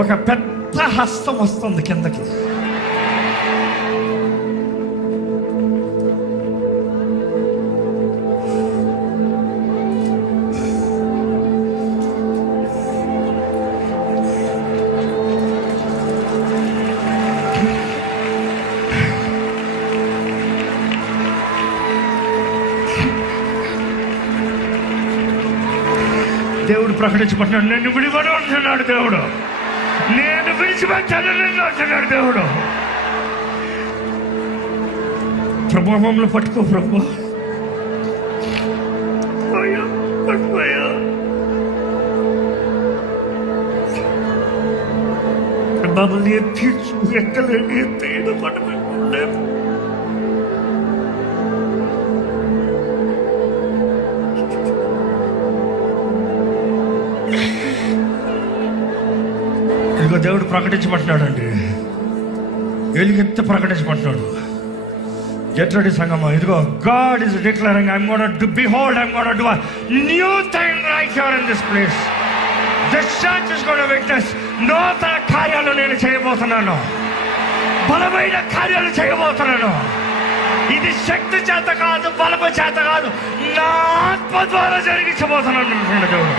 ఒక పెద్ద హస్తం వస్తుంది కిందకి. దేవుడు ప్రకటించబడ్డాడు, నేను విడిపడి ఉంటున్నాడు దేవుడు, నేను విడిచిపెట్టాను నిన్ను అంటున్నాడు దేవుడు. ప్రభావంలో పట్టుకో ప్రభు, పట్టుకోయా. మమ్మల్ని ఎత్తించు, ఎక్కలేని ఎత్తైన పట్టుకోలేదు. ఇదిగో దేవుడు ప్రకటించబడ్డాడు అండి, ఎలుగెత్తి ప్రకటించబడ్డాడు. గెట్ రెడీ సంగమా. ఇదిగో God is declaring, I'm going to behold, I'm going to do a new thing right here in this place. This church is going to witness. నూతన కార్యాలు నేను చేయబోతున్నాను, బలమైన కార్యాలు చేయబోతున్నాను. ఇది శక్తి చేత కాదు, బలము చేత కాదు, నా ఆత్మ ద్వారా జరిగించబోతున్నాను దేవుడు.